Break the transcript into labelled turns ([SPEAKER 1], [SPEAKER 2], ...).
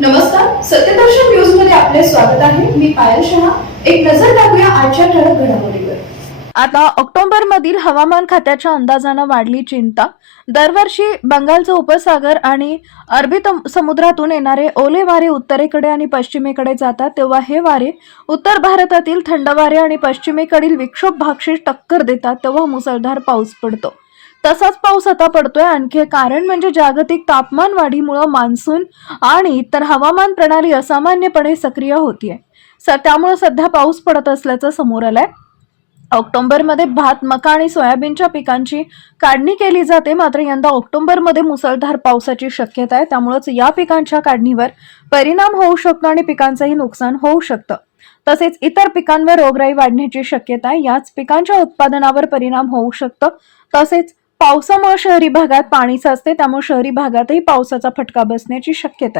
[SPEAKER 1] नमस्कार सत्यदर्शन न्यूजमध्ये आपले स्वागत आहे. मी पायल शहा. एक नजर टाकूया आजच्या ठळक घडामोडीवर.
[SPEAKER 2] आता ऑक्टोबर मधील हवामान खात्याच्या अंदाजानं वाढली चिंता. दरवर्षी बंगालचा उपसागर आणि अरबी समुद्रातून येणारे ओले वारे उत्तरेकडे आणि पश्चिमेकडे जातात तेव्हा हे वारे उत्तर भारतातील थंड वारे आणि पश्चिमेकडील विक्षोभ भागशी टक्कर देतात तेव्हा मुसळधार पाऊस पडतो. तसाच पाऊस आता पडतोय. आणखी कारण म्हणजे जागतिक तापमान वाढीमुळं मान्सून आणि इतर हवामान प्रणाली असामान्यपणे सक्रिय होतीये. त्यामुळे सध्या पाऊस पडत असल्याचं समोर आलंय. ऑक्टोबरमध्ये भात मका आणि सोयाबीनच्या पिकांची काढणी केली जाते. मात्र यंदा ऑक्टोबरमध्ये मुसळधार पावसाची शक्यता आहे. त्यामुळेच या पिकांच्या काढणीवर परिणाम होऊ शकतो आणि पिकांचंही नुकसान होऊ शकतं. तसेच इतर पिकांवर रोगराई वाढण्याची शक्यता आहे. याच पिकांच्या उत्पादनावर परिणाम होऊ शकतं. तसेच पावसामुळे शहरी भागात पाणी साचते त्यामुळे शहरी भागातही पावसाचा फटका बसण्याची शक्यता